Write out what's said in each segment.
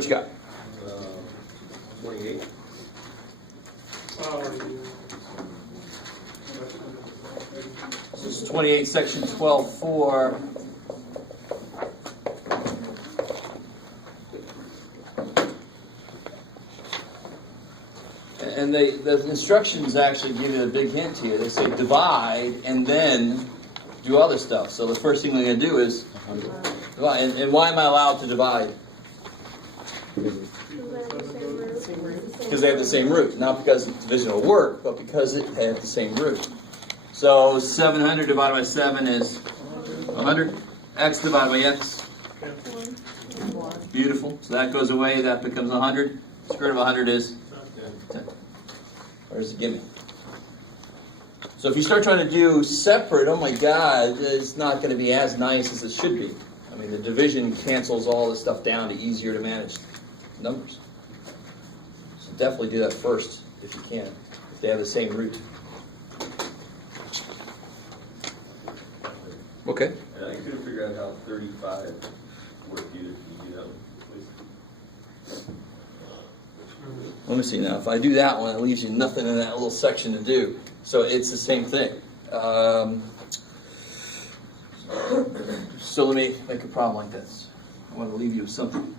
What you got? 28. This is 28, section 12.4. And the instructions actually give you a big hint here. They say divide and then do other stuff. So the first thing they're going to do is divide. And why am I allowed to divide? Because they have the same root. Not because division will work, but because it has the same root. So 700 divided by 7 is 100. X divided by x. Beautiful. So that goes away. That becomes 100. Square root of 100 is 10. Where's the gimme? So if you start trying to do separate, oh my God, it's not going to be as nice as it should be. I mean, the division cancels all this stuff down to easier to manage numbers. So definitely do that first if you can, if they have the same root. Okay. And I couldn't figure out how 35 worked either. Can you do that one, please? Let me see now. If I do that one, it leaves you nothing in that little section to do. So it's the same thing. So let me make a problem like this. I want to leave you with something.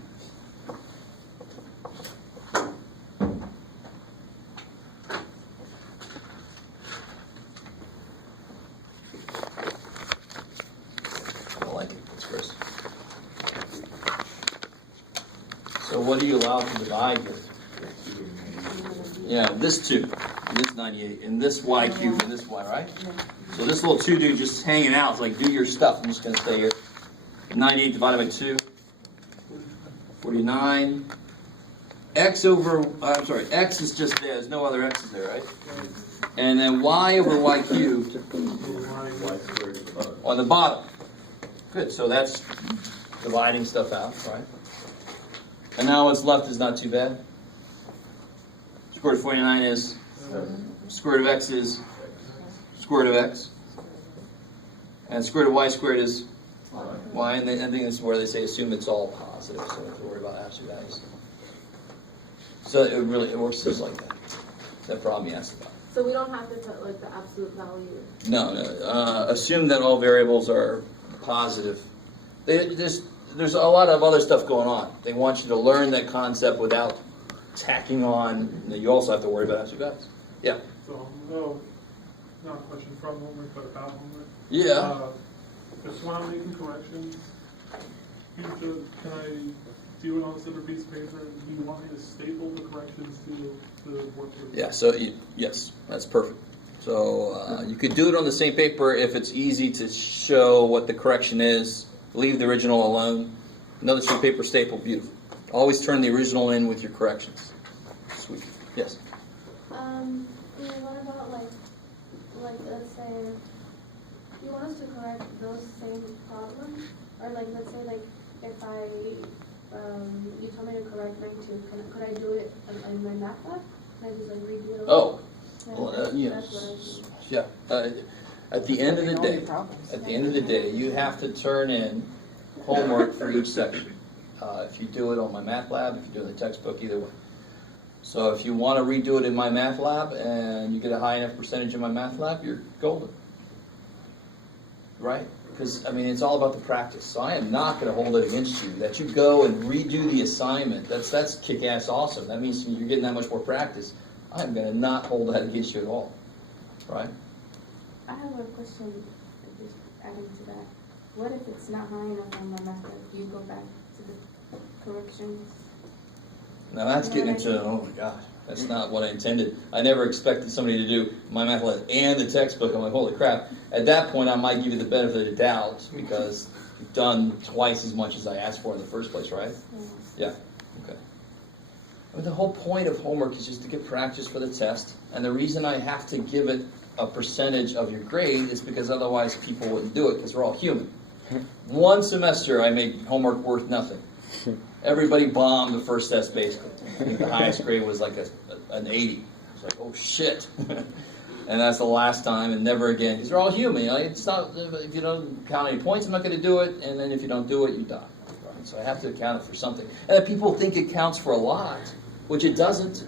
I don't like it. It's first. So what are you allowed to divide with? Yeah, this 2, and this 98, and this y cubed, and this y, right? So this little 2 dude just hanging out. It's like, do your stuff. I'm just going to stay here. 98 divided by 2. 49. X is just there. There's no other x's there, right? And then y over y cubed on the bottom. Good, so that's dividing stuff out, right? And now what's left is not too bad. Square root of 49 is square root of x is square root of x. And square root of y squared is y. And I think this is where they say assume it's all positive, so don't have to worry about absolute values. So it works just like that. That problem you asked about. So we don't have to put like the absolute value. No. Assume that all variables are positive. There's a lot of other stuff going on. They want you to learn that concept without tacking on. You also have to worry about absolute values. Yeah. So, not a question from homework, but about homework. Yeah. If when I'm making corrections, can I do it on a separate piece of paper? Do you want me to staple the corrections to work with? Yeah. So yes, that's perfect. So you could do it on the same paper if it's easy to show what the correction is. Leave the original alone. Another sheet of paper staple, beautiful. Always turn the original in with your corrections. Sweet. Yes? What about like let's say, you want us to correct those same problems? Or like, let's say like, if you told me to correct 92, could I do it in my math lab? Can I just like redo it? Oh. Yeah, Well, that's yes. what I do. Yeah. At the end of the day, you have to turn in homework for each section. If you do it on my math lab, if you do it in the textbook, either way. So if you want to redo it in my math lab and you get a high enough percentage in my math lab, you're golden. Right? Because, I mean, it's all about the practice. So I am not going to hold it against you. That you go and redo the assignment, that's kick-ass awesome. That means you're getting that much more practice. I'm going to not hold that against you at all. Right? I have a question, just adding to that. What if it's not high enough on my math lab? Do you go back to the corrections? Now that's getting into, oh my gosh, that's not what I intended. I never expected somebody to do my math lesson and the textbook. I'm like, holy crap. At that point, I might give you the benefit of the doubt because you've done twice as much as I asked for in the first place, right? Yeah. Okay. I mean, the whole point of homework is just to get practice for the test. And the reason I have to give it a percentage of your grade is because otherwise people wouldn't do it because we're all human. One semester, I made homework worth nothing. Everybody bombed the first test, basically. I think the highest grade was like an 80. It's like, oh shit. And that's the last time, and never again. Because they're all human. You know? It's not, if you don't count any points, I'm not going to do it. And then if you don't do it, you die. So I have to account for something. And if people think it counts for a lot, which it doesn't,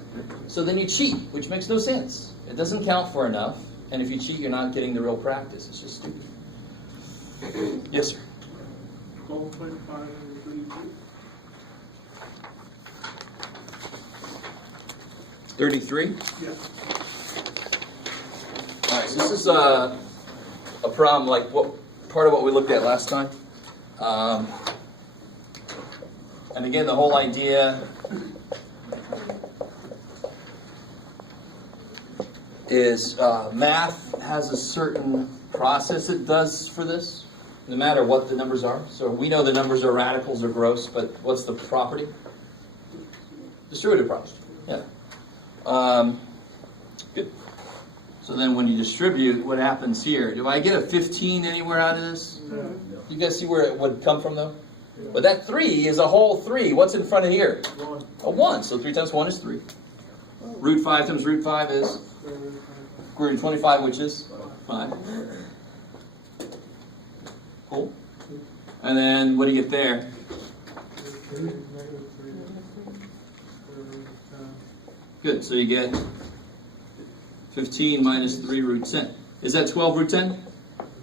so then you cheat, which makes no sense. It doesn't count for enough, and if you cheat, you're not getting the real practice. It's just stupid. Yes, sir. 12.5 and 33? 32. Yeah. All right, so this is a problem like part of what we looked at last time. And again, the whole idea is math has a certain process it does for this, no matter what the numbers are. So we know the numbers are radicals or gross, but what's the property? Distributive property. Yeah. Good. So then when you distribute, what happens here? Do I get a 15 anywhere out of this? No. You guys see where it would come from though? But that 3 is a whole 3. What's in front of here? 1. A 1. So 3 times 1 is 3. Root 5 times root 5 is square root of 25, which is 5. Cool. And then what do you get there? Good. So you get 15 minus 3 root 10. Is that 12 root 10?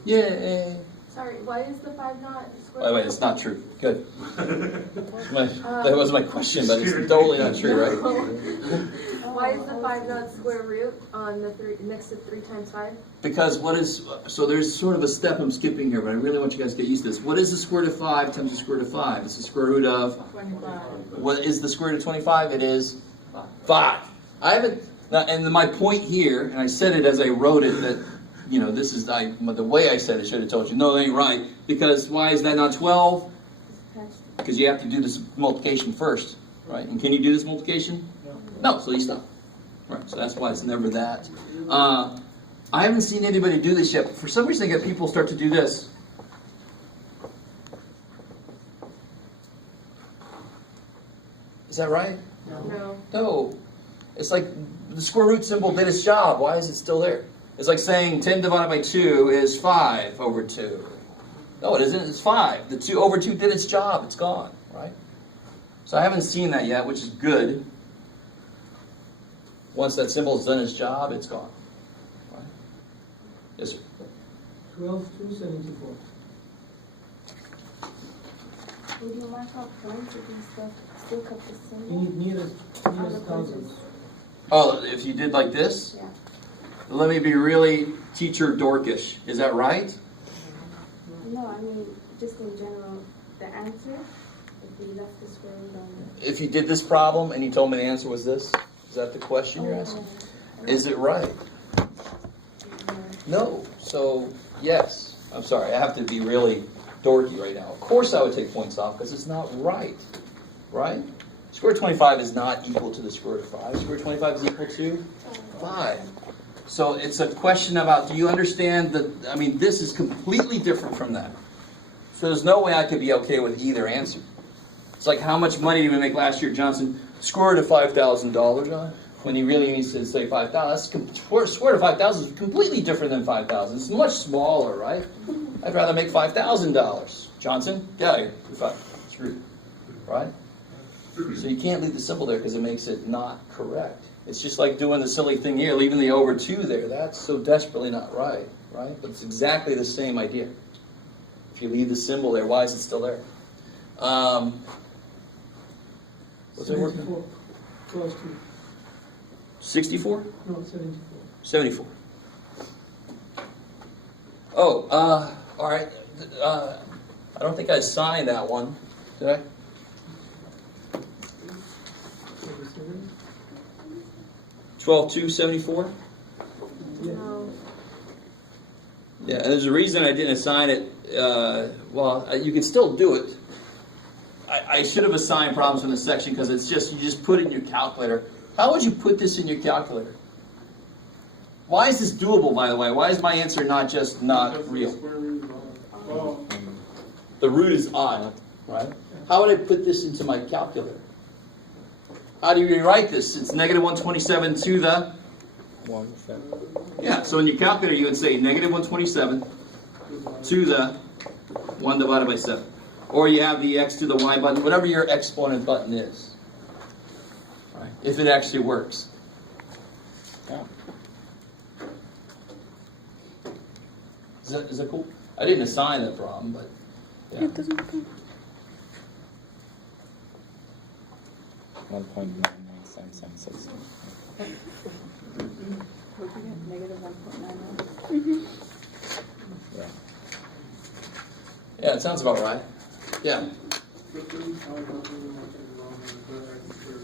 Yay. Sorry, why is the 5 not square? Wait, it's not true. Good. That was my question, but it's totally not true, right? Why is the 5 not square root on the 3 next to 3 times 5? Because so there's sort of a step I'm skipping here, but I really want you guys to get used to this. What is the square root of 5 times the square root of 5? It's the square root of? 25. What is the square root of 25? It is 5. I haven't, and my point here, and I said it as I wrote it, that, this is, the way I said it should have told you, no, that ain't right. Because why is that not 12? Because you have to do this multiplication first, right? And can you do this multiplication? No, so you stop. Right, so that's why it's never that. I haven't seen anybody do this yet, but for some reason I get people start to do this. Is that right? No. No. It's like the square root symbol did its job. Why is it still there? It's like saying 10 divided by 2 is 5 over 2. No, it isn't. It's 5. The 2 over 2 did its job. It's gone, right? So I haven't seen that yet, which is good. Once that symbol has done its job, it's gone. Right? Yes, sir. 12 to 74. Would you mark out points if you still cut the You symbol? need nearest thousands. Oh, if you did like this? Yeah. Let me be really teacher dorkish. Is that right? No, I mean, just in general, the answer, if you left the square root on If you did this problem and you told me the answer was this, is that the question you're asking? Is it right? No. So, yes. I'm sorry, I have to be really dorky right now. Of course I would take points off because it's not right. Right? Square root of 25 is not equal to the square root of 5. Square root of 25 is equal to 5. So it's a question about, do you understand that, this is completely different from that. So there's no way I could be okay with either answer. It's like, how much money did we make last year, Johnson? Square root of $5,000, when he really needs to say 5,000. Square root of 5,000 is completely different than 5,000. It's much smaller, right? I'd rather make $5,000. Johnson, get out of here. You're fine. Screwed. Right? So you can't leave the symbol there because it makes it not correct. It's just like doing the silly thing here, leaving the over 2 there. That's so desperately not right, right? But it's exactly the same idea. If you leave the symbol there, why is it still there? What's it working? 74. Close to. 64? No, 74. 74. Oh, all right. I don't think I signed that one. Did I? 77. 12,274? Yeah. No. Yeah, and there's a reason I didn't assign it. You can still do it. I should have assigned problems in this section because it's just, you just put it in your calculator. How would you put this in your calculator? Why is this doable, by the way? Why is my answer not just not Because the real? square root is odd. The root is odd, right? How would I put this into my calculator? How do you rewrite this? It's negative 127 to the... 1. Yeah, so in your calculator you would say negative 127 to the 1 divided by 7. or you have the X to the Y button, whatever your exponent button is. Right? If it actually works. Yeah. Is that cool? I didn't assign the problem, but yeah. It doesn't come. 1.99776. What'd you get? Negative 1.99? Yeah. Yeah, it sounds about right. Yeah. The 35 number, we might take it wrong, but I can clear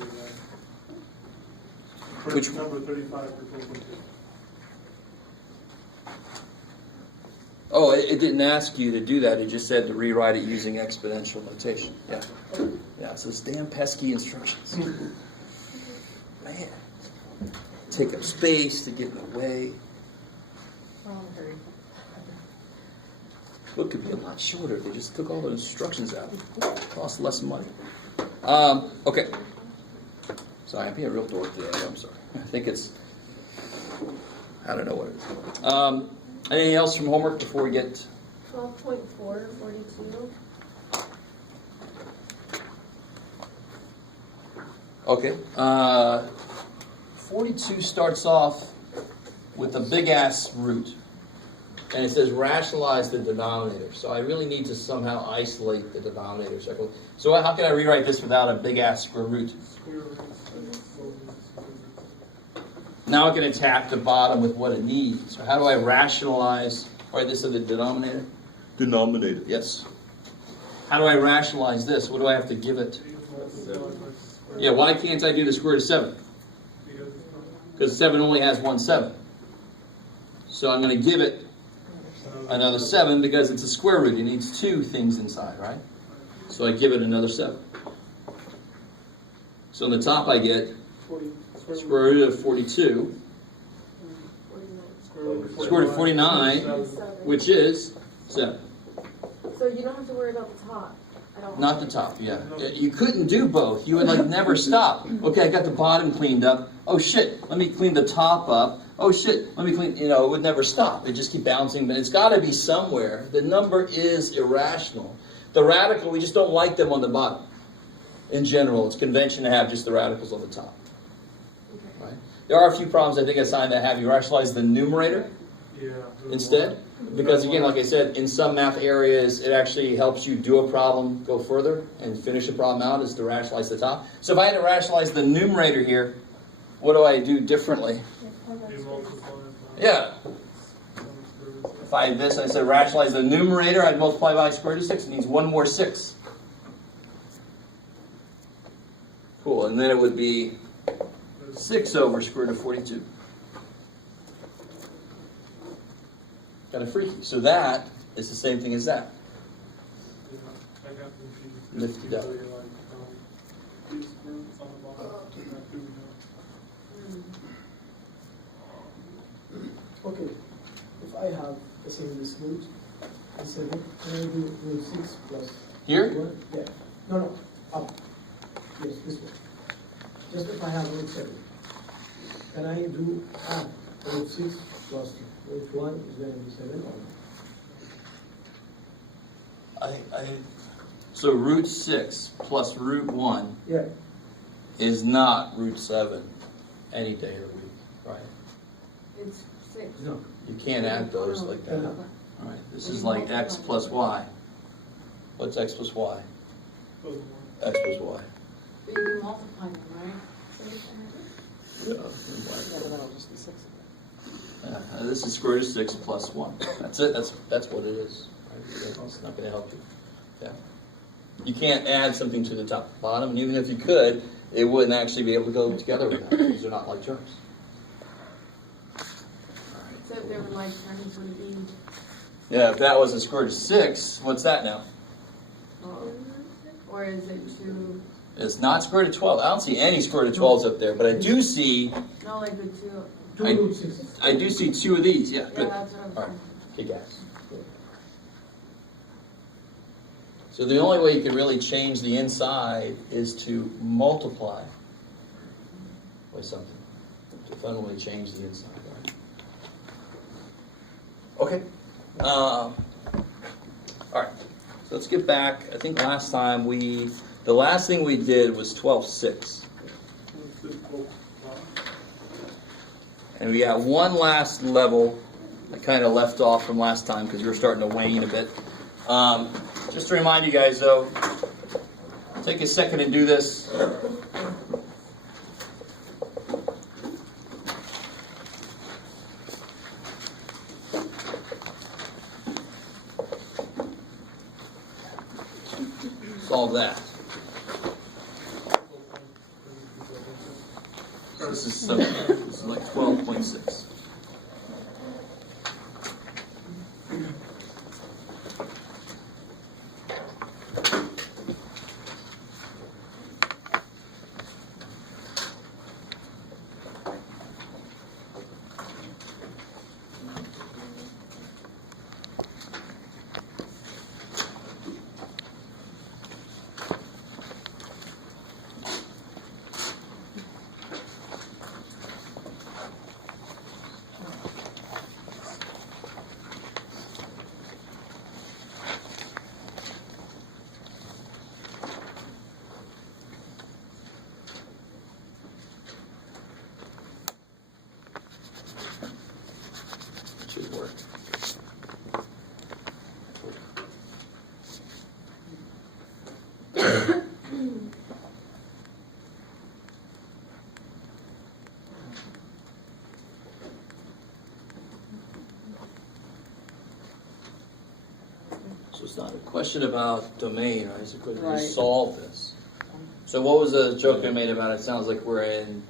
that. Which- Number 35 for 12.2. Oh, it didn't ask you to do that. It just said to rewrite it using exponential notation. Yeah. Yeah, so it's damn pesky instructions. Man. Take up space to get in the way. Book could be a lot shorter if they just took all the instructions out. Cost less money. Okay. Sorry, I'm being a real dork today. I'm sorry. I think it's, I don't know what it is. Anything else from homework before we get? 12.4 to 42. Okay. 42 starts off with a big ass root. And it says rationalize the denominator. So I really need to somehow isolate the denominator. So how can I rewrite this without a big ass square root? Square root. Now I can attack the bottom with what it needs. So how do I rationalize, write this in the denominator? Denominator, yes. How do I rationalize this? What do I have to give it? Yeah, why can't I do the square root of 7? Because 7 only has one 7. So I'm going to give it another 7 because it's a square root. It needs 2 things inside, right? So I give it another 7. So on the top I get square root of 42, square root of 49, which is 7. So you don't have to worry about the top at all. Not the top, yeah. You couldn't do both. You would like never stop. Okay, I got the bottom cleaned up. Oh shit, let me clean the top up. Oh shit, let me clean, it would never stop. It just keep bouncing. But it's got to be somewhere. The number is irrational. The radical, we just don't like them on the bottom. In general, it's convention to have just the radicals on the top. Right? There are a few problems I think I assigned that have you rationalize the numerator instead. Because again, like I said, in some math areas, it actually helps you do a problem go further and finish a problem out is to rationalize the top. So if I had to rationalize the numerator here, what do I do differently? Yeah. If I had this, I said rationalize the numerator, I'd multiply by square root of 6. It needs one more 6. Cool, and then it would be 6 over square root of 42. Kind of freaky. So that is the same thing as that. Lift it up. Okay, if I have the same this root, and 7, can I do root 6 plus Here? 1? Yeah. No, up. Yes, this one. Just if I have root 7. Can I do add root 6 plus root 1 is going to be 7 or not? So root 6 plus root 1 is not root 7 any day of the week, right? It's 6. No. You can't add those like that. No. All right, this is like x plus y. What's x plus y? X plus y. But you can multiply them, right? Yeah, but that'll just be 6 again. This is square root of 6 plus 1. That's it. That's what it is. Right? It's not going to help you. Yeah. You can't add something to the top and bottom, and even if you could, it wouldn't actually be able to go together with that. These are not like terms. So if they were like terms, would it be? Yeah, if that was a square root of 6, what's that now? Or is it 2? It's not square root of 12. I don't see any square root of 12s up there, but I do see No, like the 2. 2 root 6. I do see 2 of these. Yeah, Yeah, good. that's what I'm All right. saying. Okay, guys. So the only way you can really change the inside is to multiply by something to fundamentally change the inside. Right? Okay. All right. So let's get back. I think last time the last thing we did was 12.6. And we got one last level I kind of left off from last time because we were starting to wane a bit. Just to remind you guys though, take a second and do this. Solve that. This is like 12.6. Should work. So it's not a question about domain, right? It's a question Right. to solve this. So what was the joke I made about it? It sounds like we're in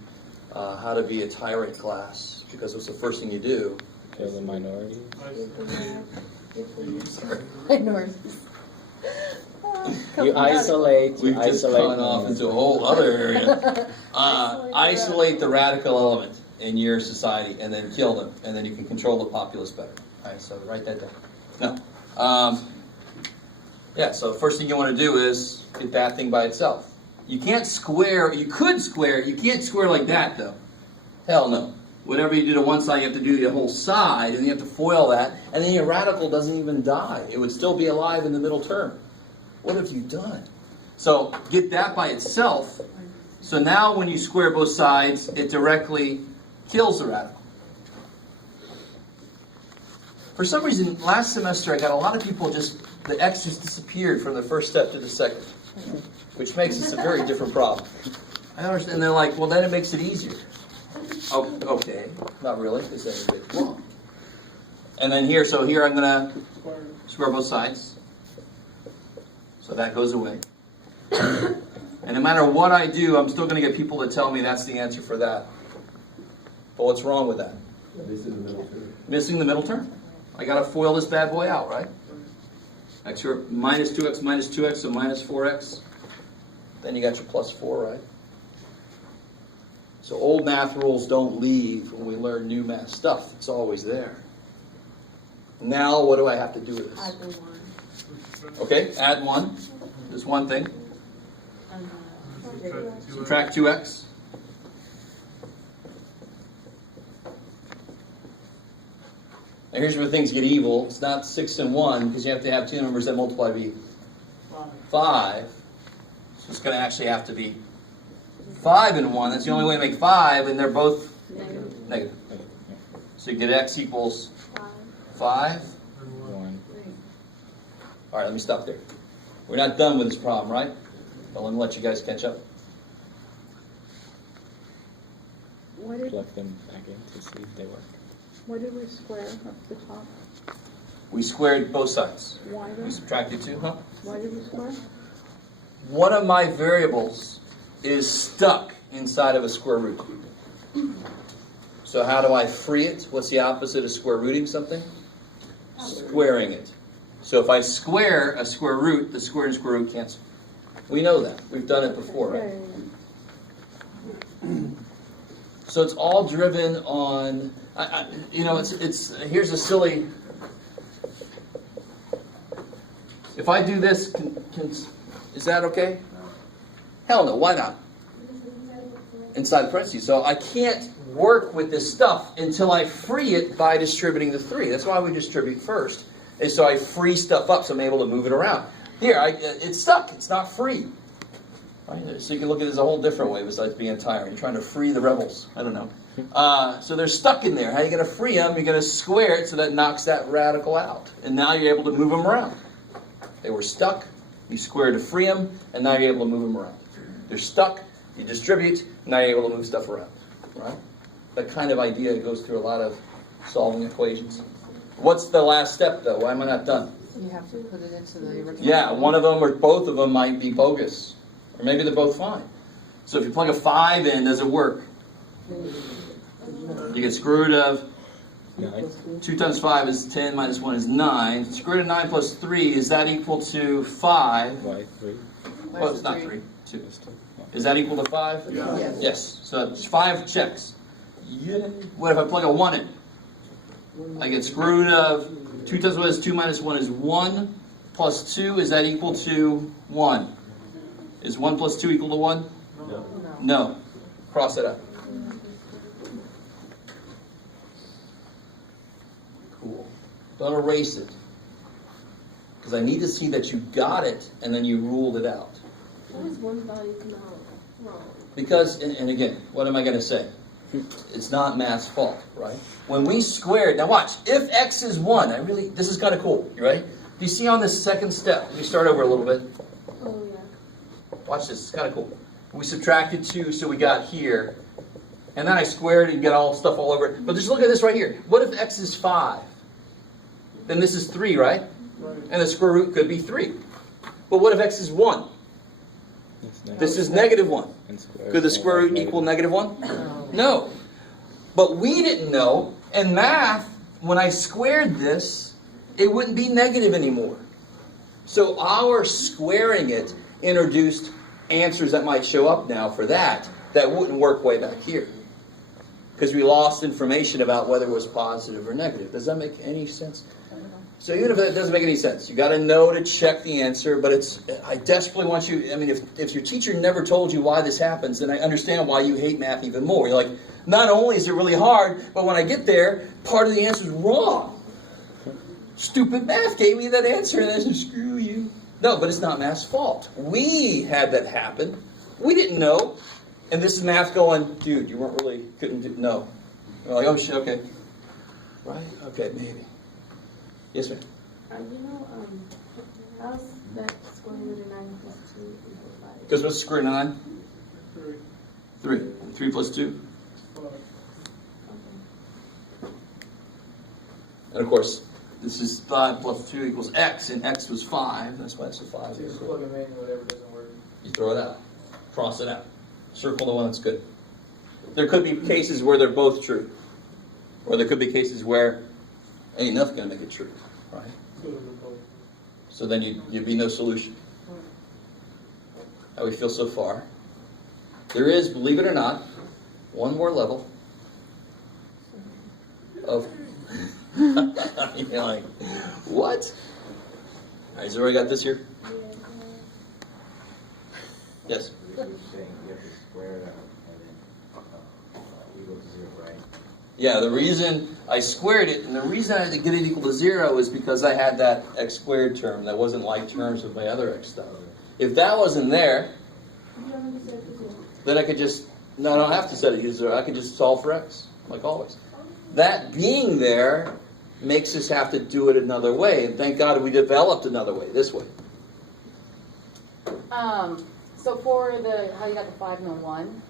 how to be a tyrant class, because what's the first thing you do? Kill the minority. Minorities. You isolate. We've just gone off into a whole other area. Isolate the radical element in your society and then kill them, and then you can control the populace better. All right, so write that down. No. Yeah, so the first thing you want to do is get that thing by itself. You can't square, you could square, you can't square like that though. Hell no. Whatever you do to one side, you have to do the whole side, and you have to foil that, and then your radical doesn't even die. It would still be alive in the middle term. What have you done? So get that by itself. So now when you square both sides, it directly kills the radical. For some reason, last semester I got a lot of people the X just disappeared from the first step to the second, which makes this a very different problem. I understand. And they're like, well, then it makes it easier. Oh, okay, not really, because then you get wrong. And then here I'm going to square both sides. So that goes away. And no matter what I do, I'm still going to get people to tell me that's the answer for that. But what's wrong with that? Missing the middle term. Missing the middle term. I got to foil this bad boy out, right? X minus 2x, so minus 4x. Then you got your plus 4, right? So old math rules don't leave when we learn new math stuff. It's always there. Now what do I have to do with this? Add the one. Okay, add 1. There's one thing. Subtract 2x. Now here's where things get evil. It's not 6 and 1, because you have to have two numbers that multiply to be 5. So it's going to actually have to be 5 and 1. That's the only way to make 5, and they're both negative. So you get x equals 5. 1. All right, let me stop there. We're not done with this problem, right? But let me let you guys catch up. Plug them back in to see if they work. What did we square up the top? We squared both sides. Why We though? subtracted 2, huh? Why did we square? One of my variables is stuck inside of a square root. So how do I free it? What's the opposite of square rooting something? Squaring it. So if I square a square root, the square and square root cancel. We know that. We've done it before, right? So it's all driven on, here's a silly, if I do this, is that okay? Hell no, why not? Inside the parentheses. So I can't work with this stuff until I free it by distributing the 3. That's why we distribute first. And so I free stuff up so I'm able to move it around. Here, it's stuck. It's not free. Right? So you can look at it as a whole different way besides being tired. You're trying to free the rebels. I don't know. So they're stuck in there. How are you going to free them? You're going to square it so that knocks that radical out. And now you're able to move them around. They were stuck. You square to free them, and now you're able to move them around. They're stuck. You distribute. Now you're able to move stuff around. Right? That kind of idea goes through a lot of solving equations. What's the last step, though? Why am I not done? You have to put it into the original. Yeah, one of them or both of them might be bogus. Or maybe they're both fine. So if you plug a 5 in, does it work? You get square root of 2 times 5 is 10 minus 1 is 9. Square root of 9 plus 3, is that equal to 5? Why 3? Oh, it's not 3. 2. Is that equal to 5? Yes. Yes. So it's 5 checks. Yay. What if I plug a 1 in? I get square root of 2 times 1 is 2 minus 1 is 1 plus 2, is that equal to 1? Is 1 plus 2 equal to 1? No. No. Cross it out. Cool. Don't erase it. Because I need to see that you got it and then you ruled it out. What is one value come out wrong? Because, and again, what am I going to say? It's not math's fault, right? When we squared, now watch, if x is 1, this is kind of cool, you ready? Do you see on this second step, let me start over a little bit. Oh, yeah. Watch this, it's kind of cool. We subtracted 2, so we got here. And then I squared and get all stuff all over it. But just look at this right here. What if x is 5? Then this is 3, right? Right. And the square root could be 3. But what if x is 1? This is negative 1. Could the square root equal negative 1? No. But we didn't know. In math, when I squared this, it wouldn't be negative anymore. So our squaring it introduced answers that might show up now for that wouldn't work way back here. Because we lost information about whether it was positive or negative. Does that make any sense? So even if that doesn't make any sense, you got to know to check the answer, but I desperately want you, I mean, if your teacher never told you why this happens, then I understand why you hate math even more. You're like, not only is it really hard, but when I get there, part of the answer is wrong. Stupid math gave me that answer, and I said, screw you. No, but it's not math's fault. We had that happen. We didn't know. And this is math going, dude, you couldn't do, no. We're like, oh shit, okay. Right? Okay, maybe. Yes, ma'am. How's that square root of 9 plus 2 equals 5? Because what's square root of 9? 3. 3. 3 plus 2. 5. And of course, this is 5 plus 2 equals x, and x was 5. That's why it's a 5. Just plug them in, whatever doesn't work. You throw it out. Cross it out. Circle the one that's good. There could be cases where they're both true. Or there could be cases where ain't nothing going to make it true. Right? So they're both. So then you'd be no solution. How we feel so far. There is, believe it or not, one more level of... You're like, what? All right, so already got this here? Yes? You're saying you have to square it out and then equal to 0, right? Yeah, the reason I squared it, and the reason I had to get it equal to 0 is because I had that x squared term that wasn't like terms of my other x stuff. If that wasn't there, then I could just, no, I don't have to set it to 0. I could just solve for x, like always. That being there makes us have to do it another way, and thank God we developed another way, this way. So for how you got the 5 and the 1,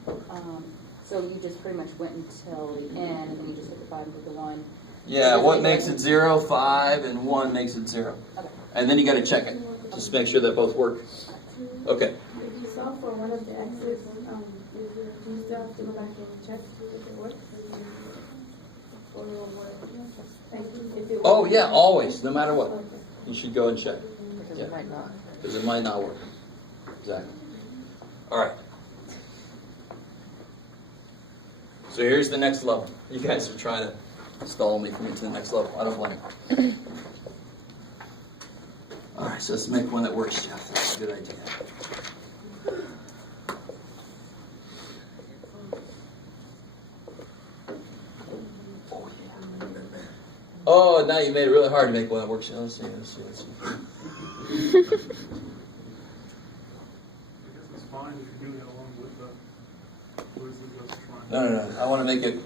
so you just pretty much went until the end, and then you just hit the 5 and put the 1. Yeah, what makes it 0, 5, and 1 makes it 0. Okay. And then you got to check it, just make sure that both work. Okay. If you solve for one of the x's, do you still have to go back and check if it works? Or it will work? Like, if it Oh works- yeah, always, no matter what. Okay. You should go and check. Because Yeah. it might not. Because it might not work. Exactly. All right. So here's the next level. You guys are trying to stall me from getting to the next level. I don't blame you. All right, so let's make one that works, Jeff. That's a good idea. Oh, now you made it really hard to make one that works. Let's see. it's fine if you're doing it along with the, what is it, just trying. No. I want to make it,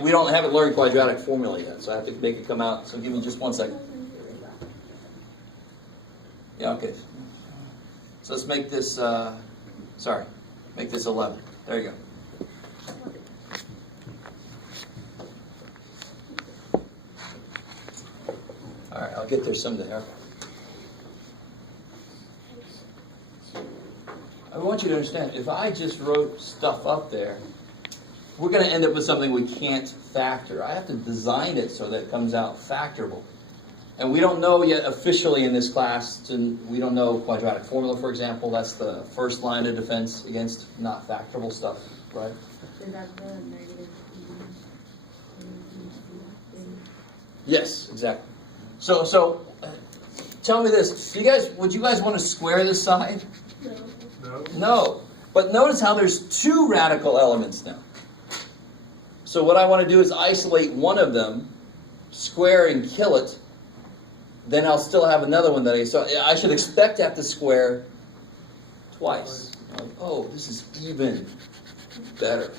we don't have a learned quadratic formula yet, so I have to make it come out. So give me just 1 second. Yeah, okay. So let's make this, make this 11. There you go. All right, I'll get there someday. All right. I want you to understand, if I just wrote stuff up there, we're going to end up with something we can't factor. I have to design it so that it comes out factorable. And we don't know yet officially in this class, we don't know quadratic formula, for example. That's the first line of defense against not factorable stuff, right? Is that the negative? Yes, exactly. So tell me this. Would you guys want to square this side? No? No. But notice how there's 2 radical elements now. So what I want to do is isolate one of them, square and kill it. Then I'll still have another one so I should expect to have to square twice. Oh, this is even better.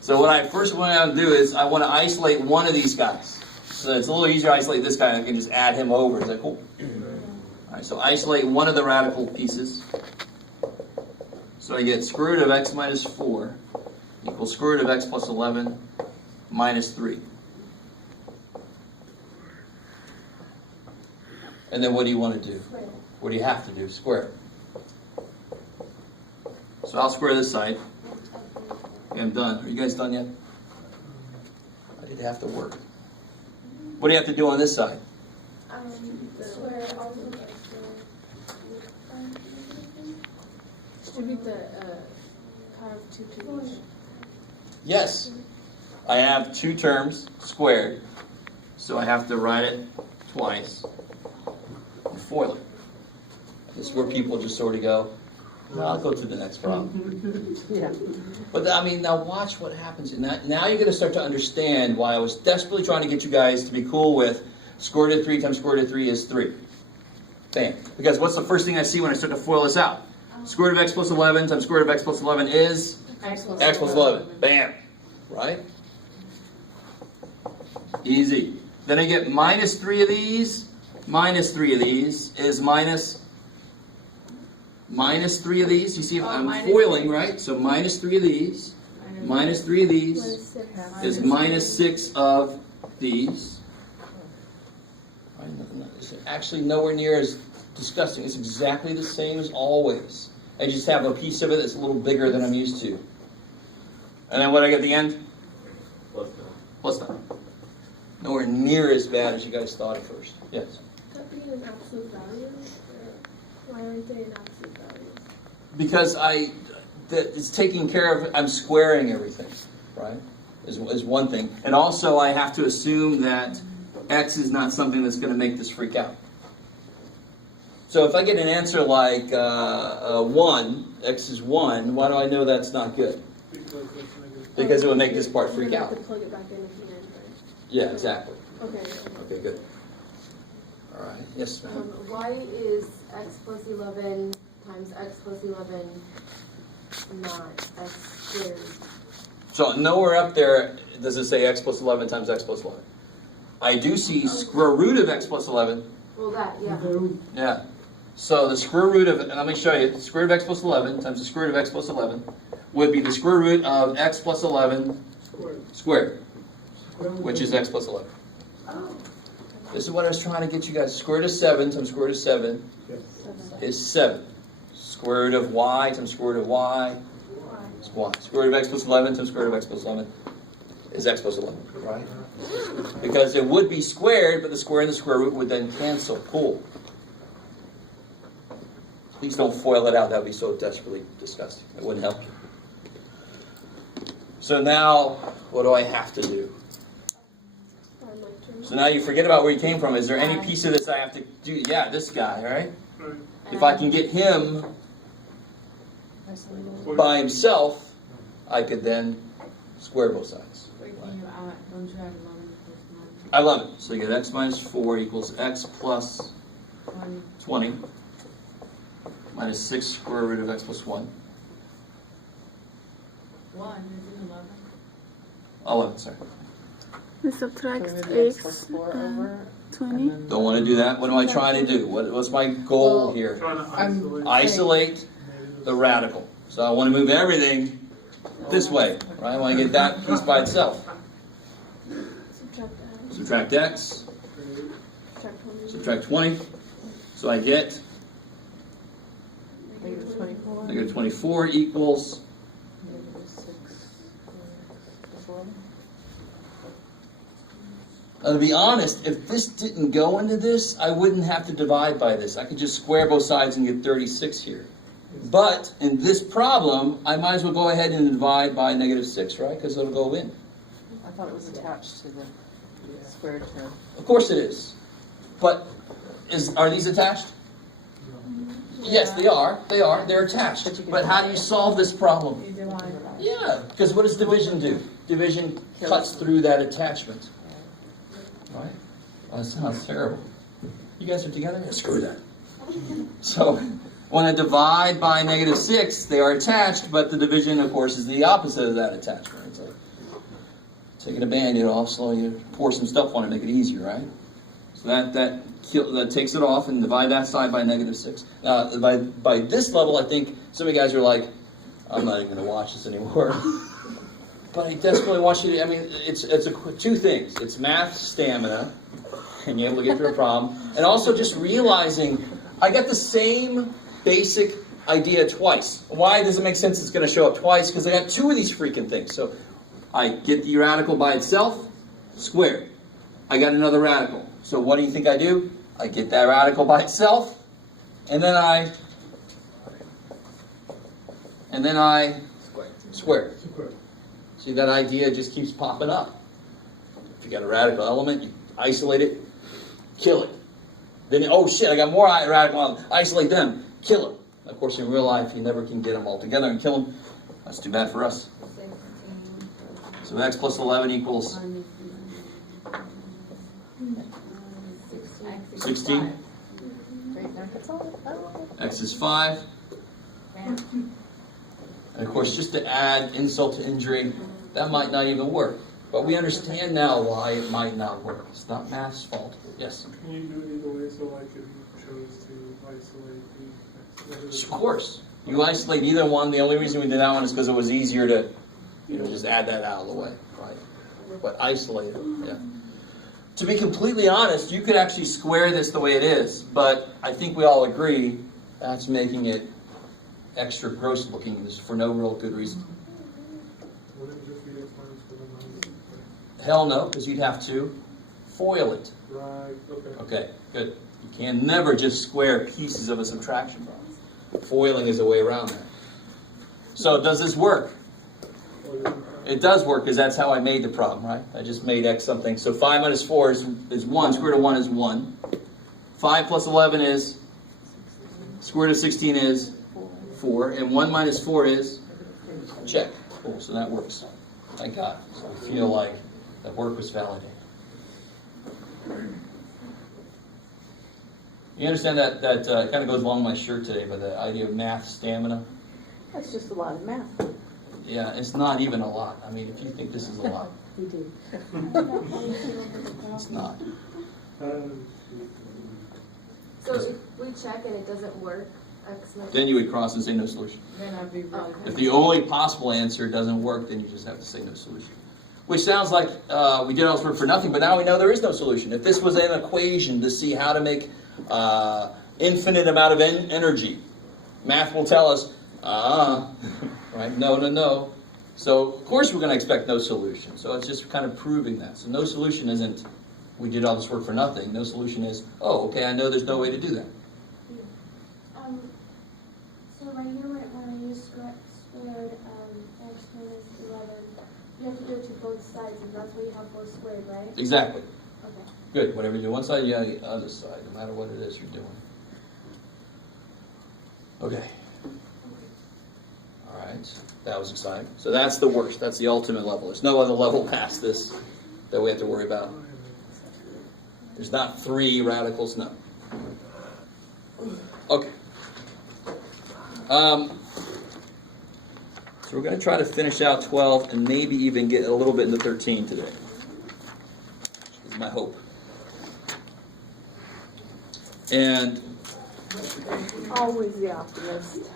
So what I first want to do is I want to isolate one of these guys. So it's a little easier to isolate this guy, and I can just add him over. Is that cool? All right, so isolate one of the radical pieces. So I get square root of x minus 4 equals square root of x plus 11 minus 3. And then what do you want to do? What do you have to do? Square it. So I'll square this side. Okay, I'm done. Are you guys done yet? I did have to work. What do you have to do on this side? Square also Distribute the power of 2 to each. Yes. I have 2 terms squared. So I have to write it twice. And FOIL it. This is where people just sort of go, no, I'll go to the next problem. Yeah. But now watch what happens. Now you're going to start to understand why I was desperately trying to get you guys to be cool with square root of 3 times square root of 3 is 3. Bam. Because what's the first thing I see when I start to FOIL this out? Square root of x plus 11 times square root of x plus 11 is X plus 11. Bam. Right? Easy. Then I get minus 3 of these. Minus 3 of these is minus 3 of these. You see, I'm foiling, right? So minus 3 of these. Minus 3 of these is minus 6 of these. It's actually nowhere near as disgusting. It's exactly the same as always. I just have a piece of it that's a little bigger than I'm used to. And then what I get at the end? Plus 9. Nowhere near as bad as you guys thought at first. Yes? That being an absolute value? Why aren't they in absolute values? Because it's taking care of, I'm squaring everything, right? Is one thing. And also I have to assume that x is not something that's going to make this freak out. So if I get an answer like 1, x is 1, why do I know that's not good? Because it would make this part freak out. You have to plug it back in at the end, right? Yeah, exactly. Okay. Okay, good. All right. Yes, ma'am. Why is x plus 11 times x plus 11 not x squared? So nowhere up there does it say x plus 11 times x plus 11. I do see square root of x plus 11. Well, that, yeah. Yeah. So the square root of, and let me show you, the square root of x plus 11 times the square root of x plus 11 would be the square root of x plus 11 squared, which is x plus 11. This is what I was trying to get you guys. Square root of 7 times square root of 7 is 7. Square root of y times square root of y is y. Square root of x plus 11 times square root of x plus 11 is x plus 11, right? Because it would be squared, but the square and the square root would then cancel. Cool. Please don't FOIL it out. That would be so desperately disgusting. It wouldn't help you. So now, what do I have to do? So now you forget about where you came from. Is there any piece of this I have to do? Yeah, this guy, right? If I can get him by himself, I could then square both sides. I love it. So you get x minus 4 equals x plus 20 minus 6 square root of x plus 1. 1 is 11. 11, sorry. We subtract So maybe x x plus 4 and over. 20. Don't want to do that. What am I trying to do? What's my goal Well, here? Trying to I'm- Isolate the radical. So I want to move everything this way, right? I want to get that piece by itself. Subtract that. Subtract x, Subtract 20. subtract 20. So I get Negative 24. negative 24 equals, Negative 6 plus 11. now to be honest, if this didn't go into this, I wouldn't have to divide by this. I could just square both sides and get 36 here. But in this problem, I might as well go ahead and divide by negative 6, right? Because it'll go in. I thought it was attached to the square term. Of course it is. But are these attached? Yes, they are. They are. They're attached. But how do you solve this problem? You divide by. Yeah, because what does division do? Division cuts through that attachment. Right? Oh, that sounds terrible. You guys are together? Yeah, screw that. So, when I divide by negative 6, they are attached, but the division, of course, is the opposite of that attachment. It's like taking a Band-Aid off, so you pour some stuff on it, make it easier, right? So that takes it off, and divide that side by negative 6. Now, by this level, I think some of you guys are like, I'm not even going to watch this anymore. But I desperately want you to, I mean, it's two things. It's math stamina, and you're able to get through a problem, and also just realizing I got the same basic idea twice. Why does it make sense it's going to show up twice? Because I got two of these freaking things. So I get the radical by itself, squared. I got another radical. So what do you think I do? I get that radical by itself, and then I square. See, that idea just keeps popping up. If you got a radical element, you isolate it, kill it. Then, oh shit, I got more radical elements. Isolate them, kill them. Of course, in real life, you never can get them all together and kill them. That's too bad for us. So x plus 11 equals 16. X is 5. And of course, just to add insult to injury, that might not even work. But we understand now why it might not work. It's not math's fault. Yes? Can you do it either way, so like if you chose to isolate the... Of course. You isolate either one. The only reason we did that one is because it was easier to, just add that out of the way. Right? But isolate it, yeah. To be completely honest, you could actually square this the way it is, but I think we all agree that's making it extra gross looking for no real good reason. Wouldn't it just be x minus 4 minus? Hell no, because you'd have to FOIL it. Right, okay. Okay, good. You can never just square pieces of a subtraction problem. Foiling is a way around that. So does this work? It does work because that's how I made the problem, right? I just made x something. So 5 minus 4 is 1. Square root of 1 is 1. 5 plus 11 is, square root of 16 is 4. And 1 minus 4 is, check. Cool, so that works. Thank God. So I feel like that work was validated. You understand that kind of goes along my shirt today, but the idea of math stamina? That's just a lot of math. Yeah, it's not even a lot. I mean, if you think this is a lot, We do. it's not. So if we check and it doesn't work, X might. Then you would cross and say no solution. Then I'd be really. If the only possible answer doesn't work, then you just have to say no solution. Which sounds like we did all this work for nothing, but now we know there is no solution. If this was an equation to see how to make infinite amount of energy, math will tell us, right? No. So, of course, we're going to expect no solution. So it's just kind of proving that. So no solution isn't, we did all this work for nothing. No solution is, oh, okay, I know there's no way to do that. So right here, when I use squared x minus 11, you have to do it to both sides, and that's why you have both squared, right? Exactly. Okay. Good. Whatever you do one side, you have the other side, no matter what it is you're doing. Okay. All right. That was exciting. So that's the worst. That's the ultimate level. There's no other level past this that we have to worry about. There's not 3 radicals, no. Okay. So we're going to try to finish out 12 and maybe even get a little bit into 13 today. Is my hope. And Always the optimist.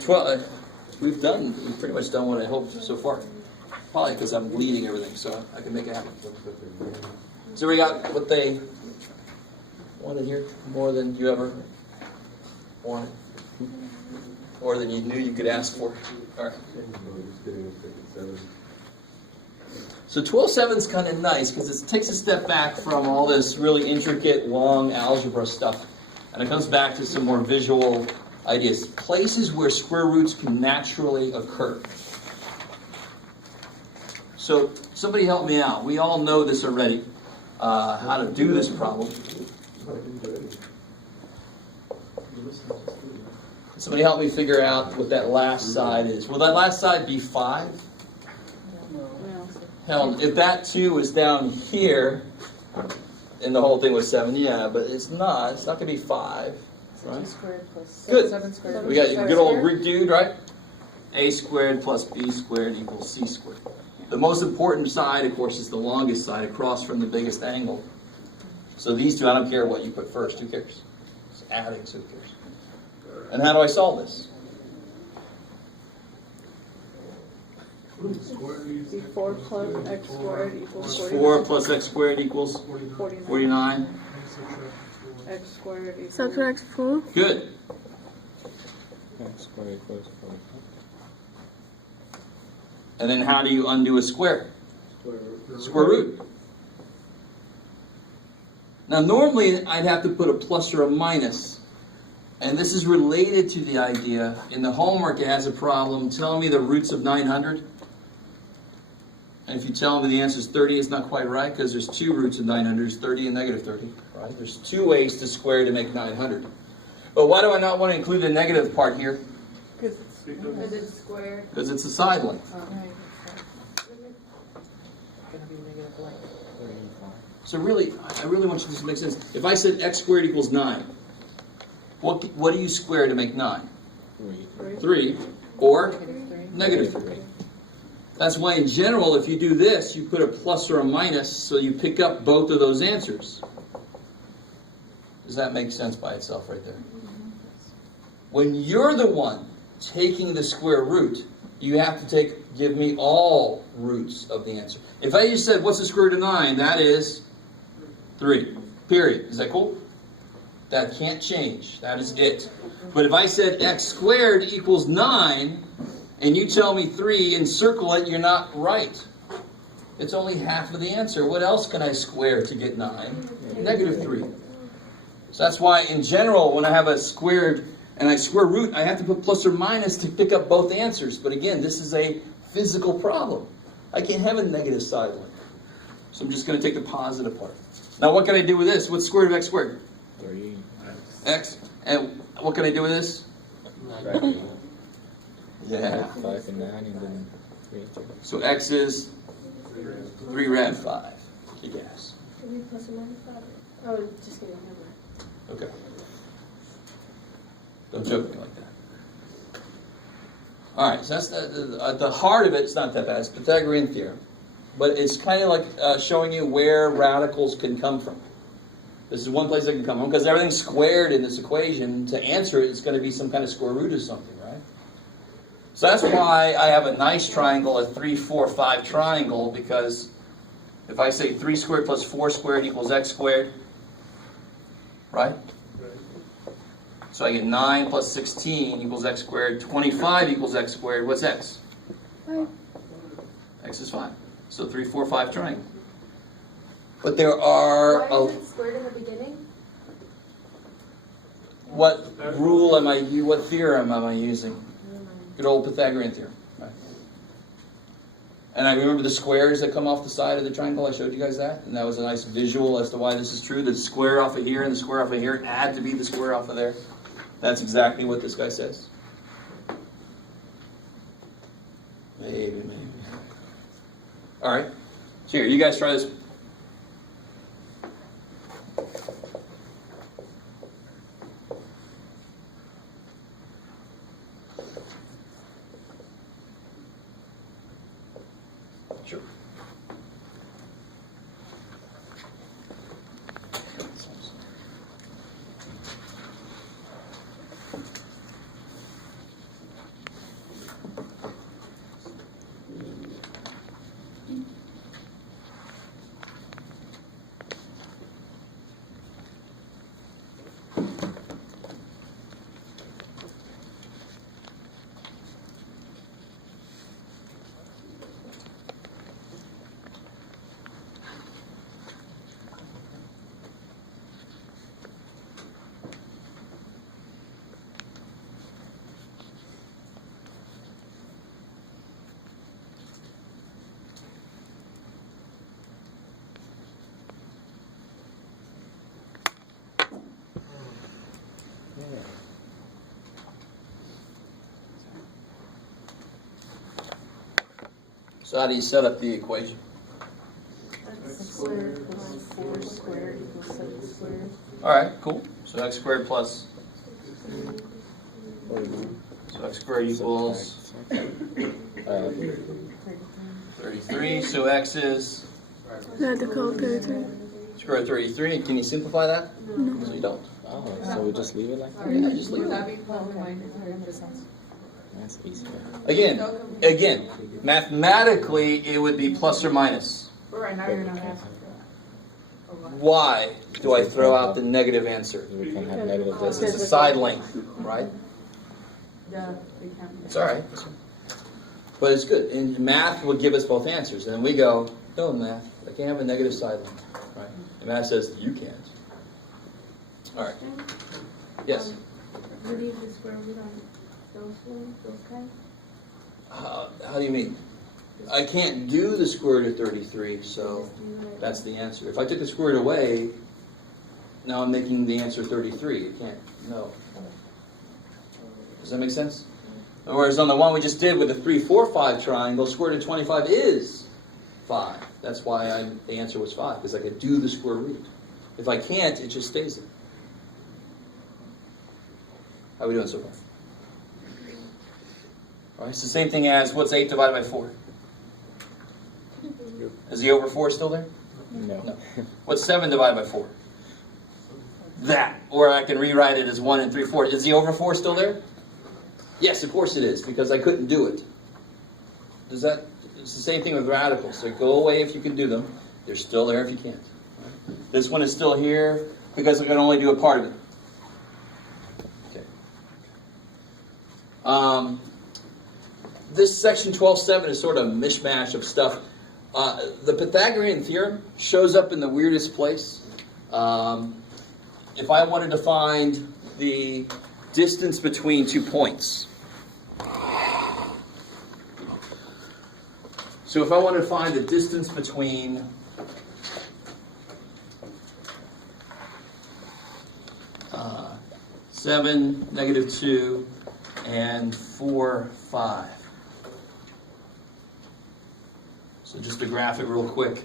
12, we've pretty much done what I hoped so far. Probably because I'm bleeding everything, so I can make it happen. So we got what they wanted here, more than you ever wanted, more than you knew you could ask for. All right. So 12.7 is kind of nice because it takes a step back from all this really intricate, long algebra stuff, and it comes back to some more visual ideas. Places where square roots can naturally occur. So somebody help me out. We all know this already, how to do this problem. Somebody help me figure out what that last side is. Will that last side be 5? Hell, if that 2 is down here, and the whole thing was 7, yeah, but it's not. It's not going to be 5. Right? 2 squared plus 6. Good. 7 squared. We got your good old Greek dude, right? A squared plus B squared equals C squared. The most important side, of course, is the longest side across from the biggest angle. So these two, I don't care what you put first. Who cares? It's adding, so who cares? And how do I solve this? B4 plus x squared equals 49. 4 plus x squared equals 49. X squared equals... Subtract 4. Good. X squared equals 45. And then how do you undo a square? Square root. Now normally I'd have to put a plus or a minus. And this is related to the idea. In the homework it has a problem telling me the roots of 900. And if you tell me the answer is 30, it's not quite right because there's 2 roots of 900, there's 30 and negative 30. Right? There's 2 ways to square to make 900. But why do I not want to include the negative part here? Because it's squared. Because it's a side length. So really, I really want you to make sense. If I said x squared equals 9, what do you square to make 9? 3. Or negative 3. That's why in general, if you do this, you put a plus or a minus, so you pick up both of those answers. Does that make sense by itself right there? When you're the one taking the square root, you have to give me all roots of the answer. If I just said, what's the square root of 9? That is 3. Period. Is that cool? That can't change. That is it. But if I said x squared equals 9, and you tell me 3 and circle it, you're not right. It's only half of the answer. What else can I square to get 9? Negative 3. So that's why in general, when I have a squared and I square root, I have to put plus or minus to pick up both answers. But again, this is a physical problem. I can't have a negative side length. So I'm just going to take the positive part. Now what can I do with this? What's the square root of x squared? 3. X. And what can I do with this? Yeah. 5 and 9 and then 3. So x is 3 rad 5. Big ass. Should we plus or minus 5? Oh, just kidding. Okay. Don't joke with me like that. All right, so that's the heart of it. It's not that bad. It's Pythagorean theorem. But it's kind of like showing you where radicals can come from. This is one place they can come from, because everything's squared in this equation. To answer it, it's going to be some kind of square root of something, right? So that's why I have a nice triangle, a 3, 4, 5 triangle, because if I say 3 squared plus 4 squared equals x squared, right? So I get 9 plus 16 equals x squared. 25 equals x squared. What's x? 5. X is 5. So 3, 4, 5 triangle. But there are... Why is it squared in the beginning? What rule am I... What theorem am I using? Good old Pythagorean theorem. Right. And I remember the squares that come off the side of the triangle. I showed you guys that. And that was a nice visual as to why this is true. The square off of here and the square off of here add to be the square off of there. That's exactly what this guy says. Maybe. All right. So here, you guys try this. Sure. So how do you set up the equation? X squared plus 4 squared equals 6 squared. All right, cool. So x squared plus, 41. so x squared equals 33. So x is Radical 33. square root of 33. Can you simplify that? No, you don't. Oh, so we just leave it like that? Yeah, just leave it. That's easier. Again, mathematically, it would be plus or minus. Right, now you're not asking. Why do I throw out the negative answer? We can have negative This distance. is a side length, right? Yeah, we can't. It's all right. But it's good. And math would give us both answers. And then we go, no, math, I can't have a negative side length, right? And math says, you can't. All right. Yes? What do you do square root on those kinds? How do you mean? I can't do the square root of 33, so that's the answer. If I took the square root away, now I'm making the answer 33. You can't, no. Does that make sense? Whereas on the one we just did with the 3, 4, 5 triangle, square root of 25 is 5. That's why the answer was 5, because I could do the square root. If I can't, it just stays there. How are we doing so far? All right, it's the same thing as, what's 8 divided by 4? Is the over 4 still there? No. What's 7 divided by 4? That. Or I can rewrite it as 1 and 3/4. Is the over 4 still there? Yes, of course it is, because I couldn't do it. It's the same thing with radicals. So go away if you can do them. They're still there if you can't. This one is still here because I can only do a part of it. Okay. This section 12.7 is sort of a mishmash of stuff. The Pythagorean theorem shows up in the weirdest place. If I wanted to find the distance between 2 points. So if I wanted to find the distance between uh, 7, -2, and 4, 5. So just to graph it real quick.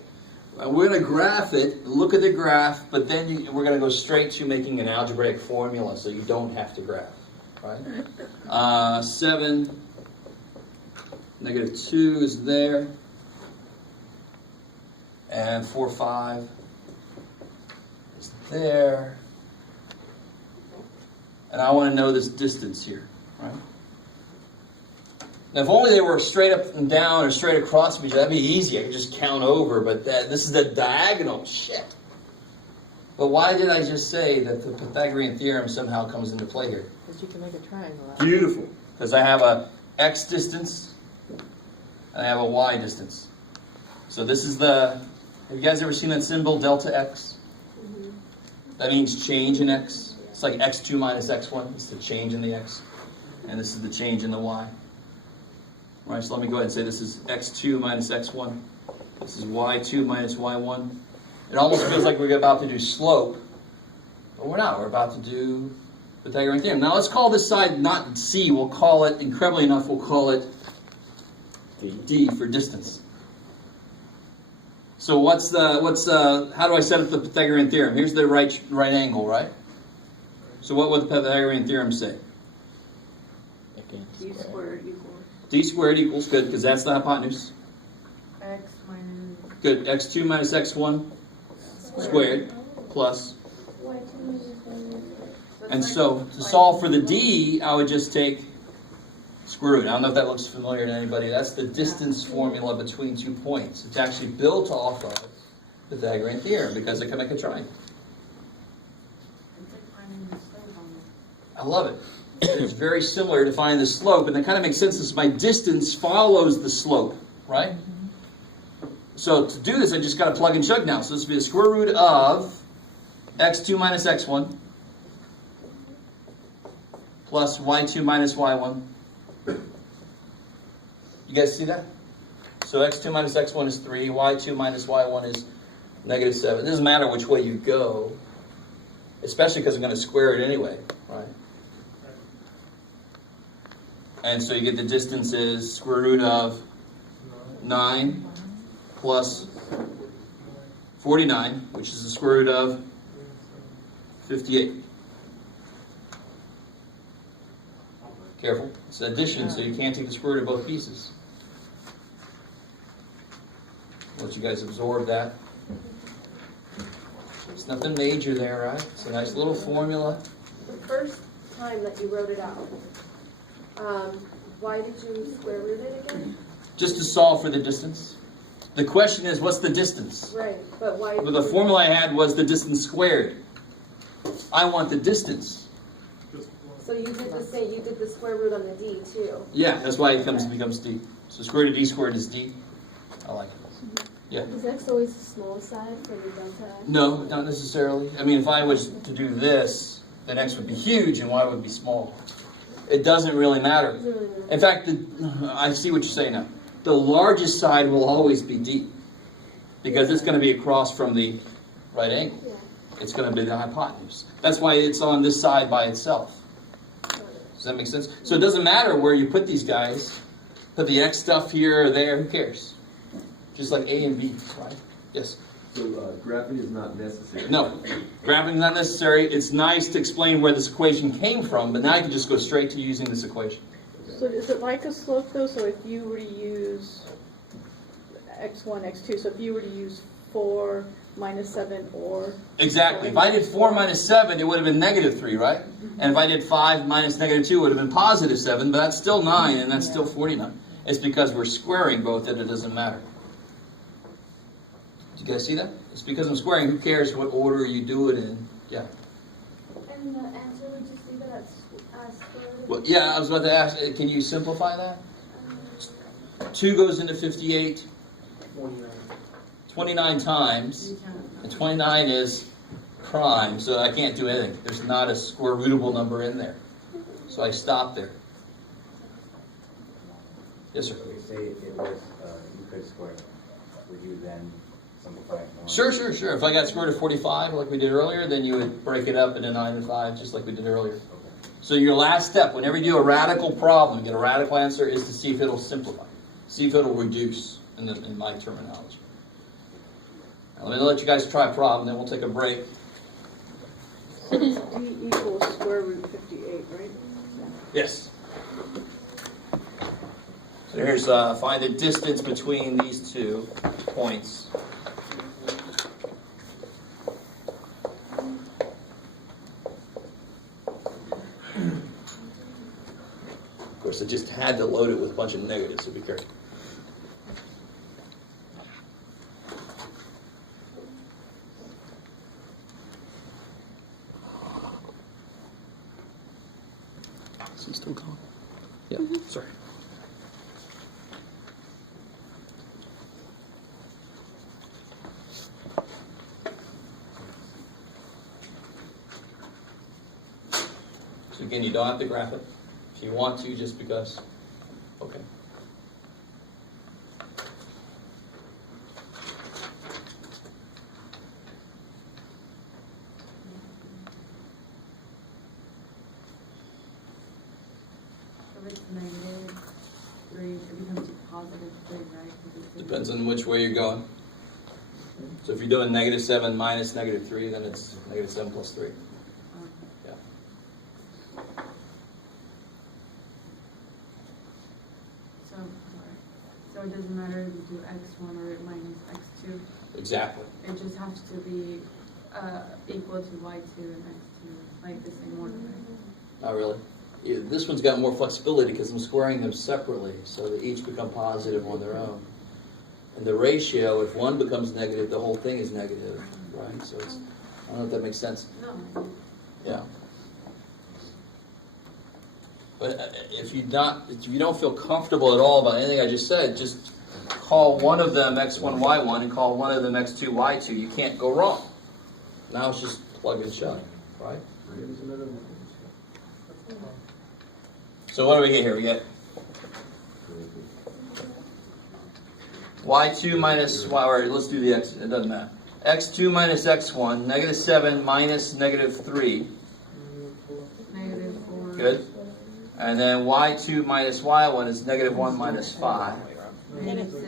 We're going to graph it, look at the graph, but then we're going to go straight to making an algebraic formula so you don't have to graph. Right? 7, -2 is there. And 4, 5 is there. And I want to know this distance here. Right? Now, if only they were straight up and down or straight across from each other, that'd be easy. I could just count over, but this is the diagonal. Shit. But why did I just say that the Pythagorean theorem somehow comes into play here? Because you can make a triangle. Beautiful. Because I have a x distance and I have a y distance. So this is have you guys ever seen that symbol, delta x? That means change in x. It's like x2 minus x1. It's the change in the x. And this is the change in the y. All right, so let me go ahead and say this is x2 minus x1. This is y2 minus y1. It almost feels like we're about to do slope, but we're not. We're about to do Pythagorean theorem. Now let's call this side not c. We'll call it, incredibly enough, we'll call it d for distance. So how do I set up the Pythagorean theorem? Here's the right angle, right? So what would the Pythagorean theorem say? D squared equals. D squared equals, good, because that's the hypotenuse. X minus. Good, x2 minus x1 squared plus. And so to solve for the d, I would just take square root. I don't know if that looks familiar to anybody. That's the distance formula between 2 points. It's actually built off of the Pythagorean theorem because it can make a triangle. It's like finding the slope on I love it. It's very similar to finding the slope, and that kind of makes sense since my distance follows the slope, right? So to do this, I just got to plug and chug now. So this will be the square root of x2 minus x1 plus y2 minus y1. You guys see that? So x2 minus x1 is 3, y2 minus y1 is negative 7. It doesn't matter which way you go, especially because I'm going to square it anyway, right? And so you get the distance is square root of 9 plus 49, which is the square root of 58. Careful, it's addition, so you can't take the square root of both pieces. Once you guys absorb that. There's nothing major there, right? It's a nice little formula. The first time that you wrote it out, why did you square root it again? Just to solve for the distance. The question is, what's the distance? Right, but why? But the formula I had was the distance squared. I want the distance. So you did the same. You did the square root on the d too. Yeah, that's why it becomes d. So square root of d squared is d. I like it. Yeah. Is x always the small side for the delta x? No, not necessarily. I mean, if I was to do this, then x would be huge and y would be small. It doesn't really matter. In fact, I see what you're saying now. The largest side will always be d because it's going to be across from the right angle. Yeah. It's going to be the hypotenuse. That's why it's on this side by itself. Does that make sense? So it doesn't matter where you put these guys. Put the x stuff here or there. Who cares? Just like a and b, right? Yes? So graphing is not necessary? No. Graphing is not necessary. It's nice to explain where this equation came from, but now I can just go straight to using this equation. So is it like a slope though? So if you were to use x1, x2, so if you were to use 4 minus 7 or... Exactly. If I did 4 minus 7, it would have been negative 3, right? And if I did 5 minus negative 2, it would have been positive 7, but that's still 9, and that's still 49. It's because we're squaring both that it doesn't matter. Did you guys see that? It's because I'm squaring. Who cares what order you do it in? Yeah. And the answer would just leave it as square root. Well, yeah, I was about to ask, can you simplify that? 2 goes into 58 29 times, and 29 is prime, so I can't do anything. There's not a square rootable number in there. So I stop there. Yes, sir? Okay, say it was, you could square it, would you then simplify it more? Sure. If I got square root of 45 like we did earlier, then you would break it up into 9 and 5 just like we did earlier. Okay. So your last step, whenever you do a radical problem, get a radical answer, is to see if it'll simplify. See if it'll reduce in my terminology. Now, let me let you guys try a problem, then we'll take a break. So d equals square root 58, right? Yes. So here's find the distance between these 2 points. Of course, I just had to load it with a bunch of negatives, so be careful. Is he still going? Yeah, sorry. So again, you don't have to graph it. If you want to, just because. Okay. If it's negative 3, it becomes positive 3, right? Depends on which way you're going. So if you're doing negative 7 minus negative 3, then it's negative 7 plus 3. Yeah. So So it doesn't matter if you do x1 or minus x2. Exactly. It just has to be equal to y2 and x2, like the same order. Not really. Yeah, this one's got more flexibility because I'm squaring them separately, so they each become positive on their own. And the ratio, if one becomes negative, the whole thing is negative, right? So it's, I don't know if that makes sense. No. Yeah. But if you don't feel comfortable at all about anything I just said, just call one of them x1, y1 and call one of them x2, y2. You can't go wrong. Now it's just plug and shut, right? So what do we get here? We get y2 minus y, or let's do the x, it doesn't matter. x2 minus x1, negative 7 minus negative 3. Negative 4. Good. And then y2 minus y1 is negative 1 minus 5. Negative 6.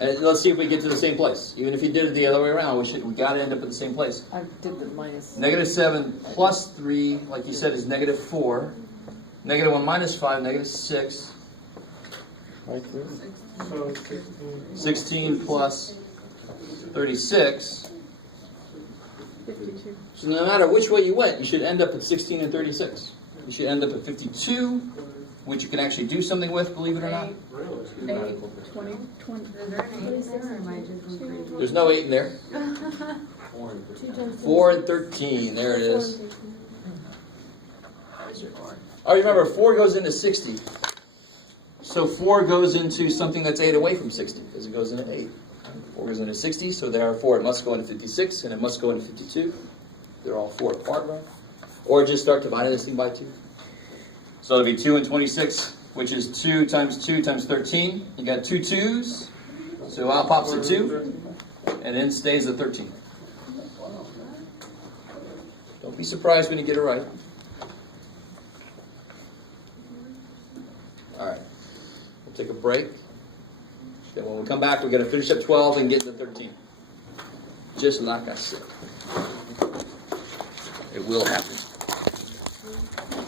And let's see if we get to the same place. Even if you did it the other way around, we got to end up at the same place. I did the minus. Negative 7 plus 3, like you said, is negative 4. Negative 1 minus 5, negative 6. Right there. So 16. 16 plus 36. 52. So no matter which way you went, you should end up at 16 and 36. You should end up at 52, which you can actually do something with, believe it or not. 20. Is there an 8 in there, or am I just going crazy? There's no 8 in there. 4 and 13, there it is. Oh, remember, 4 goes into 60. So 4 goes into something that's 8 away from 60, because it goes into 8. 4 goes into 60, so therefore it must go into 56, and it must go into 52. They're all 4 apart, right? Or just start dividing this thing by 2. So it'll be 2 and 26, which is 2 times 13. You got 2 2s, so out pops a 2, and in stays a 13. Don't be surprised when you get it right. All right, we'll take a break. Then when we come back, we're going to finish up 12 and get to 13. Just like I said. It will happen.